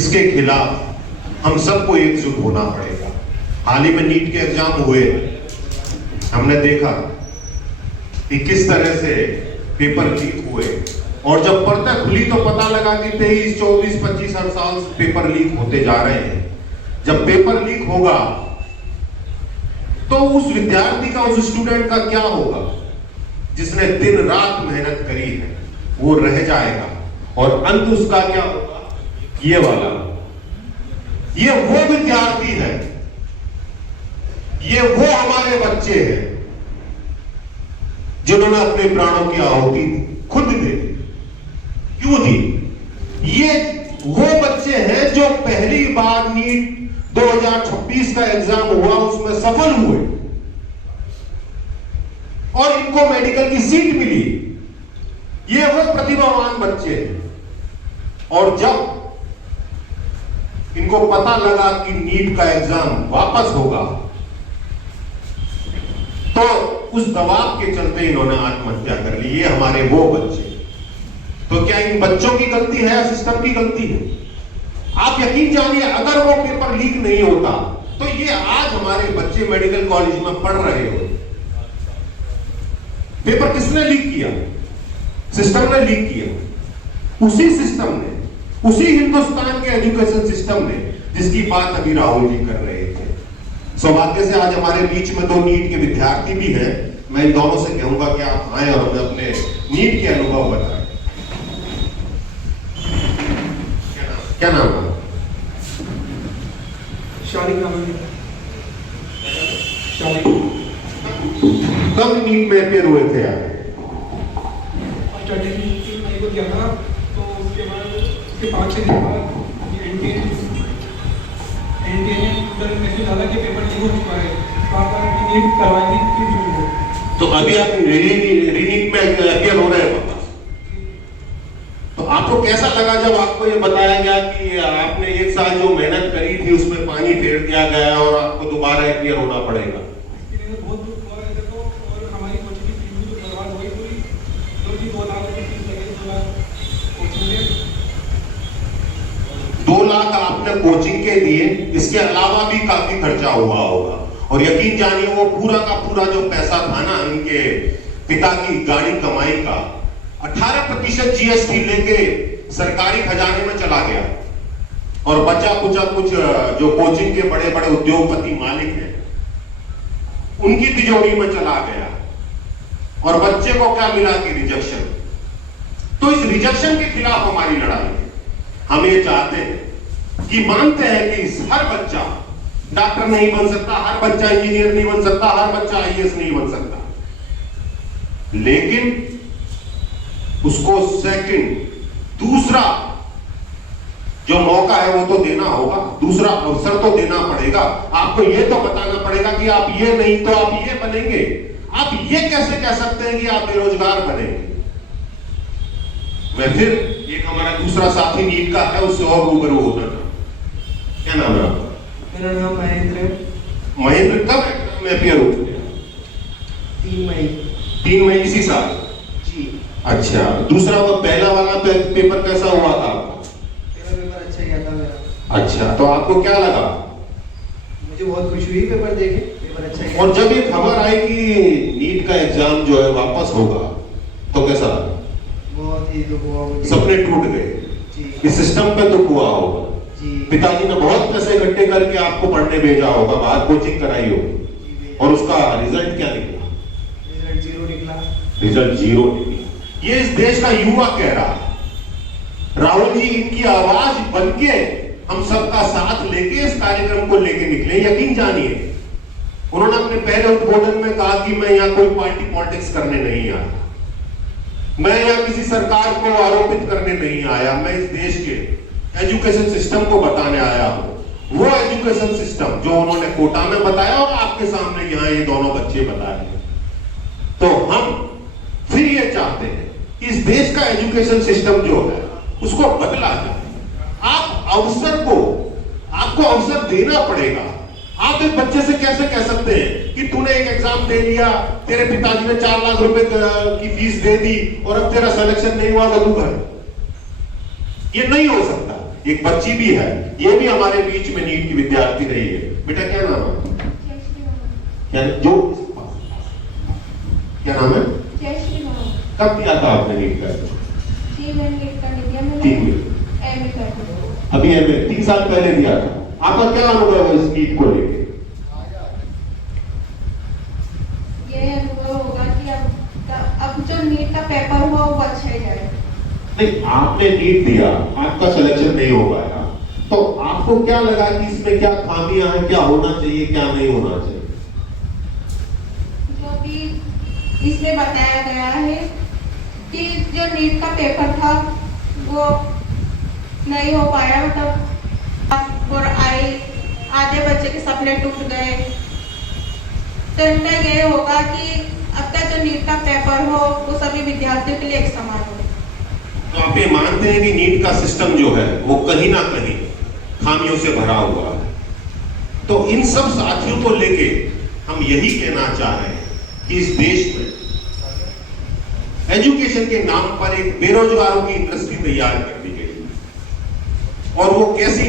इसके खिलाफ हम सबको एकजुट होना पड़ेगा। हाल ही में नीट के एग्जाम हुए, हमने देखा कि किस तरह से पेपर लीक हुए, और जब पर्दा खुली तो पता लगा कि 23, 24, 25 हर साल पेपर लीक होते जा रहे हैं। जब पेपर लीक होगा तो उस विद्यार्थी का, उस स्टूडेंट का क्या होगा जिसने दिन रात मेहनत करी है, वो रह जाएगा। और अंत उसका क्या होगा, ये वाला। ये वो विद्यार्थी है, ये वो हमारे बच्चे हैं जिन्होंने अपने प्राणों की आहुति खुद दे दी। क्यों दी? ये वो बच्चे हैं जो पहली बार नीट 2026 का एग्जाम हुआ उसमें सफल हुए और इनको मेडिकल की सीट मिली। ये वो प्रतिभावान बच्चे हैं। और जब इनको पता लगा कि नीट का एग्जाम वापस होगा तो उस दबाव के चलते इन्होंने आत्महत्या कर ली। ये हमारे वो बच्चे। तो क्या इन बच्चों की गलती है या सिस्टम की गलती है? आप यकीन जानिए, अगर वो पेपर लीक नहीं होता तो ये आज हमारे बच्चे मेडिकल कॉलेज में पढ़ रहे हो। पेपर किसने लीक किया? सिस्टम ने लीक किया। उसी सिस्टम ने, उसी हिंदुस्तान के एजुकेशन सिस्टम ने, जिसकी बात अभी राहुल जी कर रहे थे। सौभाग्य से आज हमारे बीच में 2 नीट के विद्यार्थी भी हैं। मैं इन दोनों से कहूंगा कि आप आए और हमें अपने नीट के अनुभव बताएं। क्या नाम है? शालिक नाम है। शालिक। कब नीट में अपेयर हुए थे आप? स्टार्टिंग मई को किया था, तो उसके बाद उसके 5-6 दिन बाद एनटीए ने उधर मैसेज डाला कि पेपर लीक हो चुका है, बार-बार नीट करवाई थी फिर शुरू हो। तो अभी आप रीनीट में अपेयर हो रहे हैं। तो आपको कैसा लगा जब आपको ये बताया गया कि आपने 1 साल जो मेहनत करी थी उसमें पानी फेर दिया गया और आपको दोबारा अपेयर होना पड़ेगा? इसके लिए बहुत दुख हुआ है देखो। और हमारी कोचिंग की फीस भी तो बर्बाद हुई पूरी, जो कि 2 लाख की फीस लगी, 2 लाख कोचिंग में। 2 लाख आपने कोचिंग के दिए, इसके अलावा भी काफी खर्चा हुआ होगा। और यकीन जानिए वो पूरा का पूरा जो पैसा था ना इनके पिता की गाड़ी कमाई का, 18% जीएसटी लेके सरकारी खजाने में चला गया और बचा कुचा कुछ जो कोचिंग के बड़े बड़े उद्योगपति मालिक हैं उनकी तिजोरी में चला गया। और बच्चे को क्या मिला कि रिजेक्शन। तो इस रिजेक्शन के खिलाफ हमारी लड़ाई है। हम ये चाहते हैं कि मानते हैं कि हर बच्चा डॉक्टर नहीं बन सकता, हर बच्चा इंजीनियर नहीं बन सकता, हर बच्चा आईएएस नहीं बन सकता, लेकिन उसको सेकंड, दूसरा जो मौका है वो तो देना होगा, दूसरा अवसर तो देना पड़ेगा। आपको ये तो बताना पड़ेगा कि आप ये नहीं तो आप ये बनेंगे। आप ये कैसे कह सकते हैं कि आप बेरोजगार बनेंगे? मैं फिर एक हमारा दूसरा साथी नीट का है, उससे और रूबरू होना था। क्या नाम है आपका? मेरा नाम महेंद्र। महेंद्र, कब में अपियर हुए? 3 मई। 3 मई इसी साल? जी। अच्छा, दूसरा वो पहला वाला पेपर कैसा हुआ था आपका? पेपर अच्छा गया था मेरा। अच्छा, तो आपको क्या लगा? मुझे बहुत खुशी हुई पेपर देखे, पेपर अच्छा गया। और जब ये खबर आई कि नीट का एग्जाम जो है वापस होगा तो कैसा लगा? बहुत ही दुख हुआ मुझे। सपने टूट गए। जी। इस सिस्टम पे दुख हुआ होगा। जी। पिताजी ने बहुत पैसे इकट्ठे करके आपको पढ़ने भेजा होगा, बाहर कोचिंग कराई होगी, जी। और उसका रिजल्ट क्या निकला? रिजल्ट 0 निकला। रिजल्ट 0 निकला। ये इस देश का युवा कह रहा है। राहुल जी इनकी आवाज बनके हम सबका साथ लेके इस कार्यक्रम को लेके निकले। यकीन जानिए, उन्होंने अपने पहले उद्बोधन में कहा कि मैं यहाँ कोई पार्टी पॉलिटिक्स करने नहीं आया, मैं यहाँ किसी सरकार को आरोपित करने नहीं आया, मैं इस देश के एजुकेशन सिस्टम को बताने आया हूं। वो एजुकेशन सिस्टम जो उन्होंने कोटा में बताया और आपके सामने यहाँ ये दोनों बच्चे बताए। तो हम फिर ये चाहते हैं कि इस देश का एजुकेशन सिस्टम जो है उसको बदला जाए। आपको अवसर देना पड़ेगा। आप एक बच्चे से कैसे कह सकते हैं कि तूने एक एग्जाम दे लिया, तेरे पिताजी ने 4 लाख रुपए की फीस दे दी और अब तेरा सिलेक्शन नहीं हुआ तो तू घर? ये नहीं हो सकता। एक बच्ची भी है, ये भी हमारे बीच में नीट की विद्यार्थी रही है। बेटा क्या नाम है? क्या जो क्या नाम है? कब दिया था आपने नीट का? 3 अभी एमए 3 साल पहले दिया था। आपका क्या अनुभव है इस नीट को लेकर? ये अनुभव होगा कि अब जो नीट का पेपर हुआ वो अच्छा जाए। नहीं, आपने नीट दिया, आपका सिलेक्शन नहीं हो पाया, तो आपको क्या लगा कि इसमें क्या खामियां हैं, क्या होना चाहिए, क्या नहीं होना चाहिए? जो भी इसमें बताया गया है कि जो नीट का पेपर था वो नहीं हो पाया, मतलब और आधे बच्चे के सपने टूट गए। तो इनका ये होगा कि अब का जो नीट का पेपर हो वो सभी विद्यार्थियों के लिए एक समान हो। तो आप ये मानते हैं कि नीट का सिस्टम जो है वो कहीं ना कहीं खामियों से भरा हुआ है? तो इन सब साथियों को लेके हम यही कहना चाह रहे हैं कि इस देश में एजुकेशन के नाम पर एक बेरोजगारों की इंडस्ट्री तैयार कर दी गई, और वो कैसी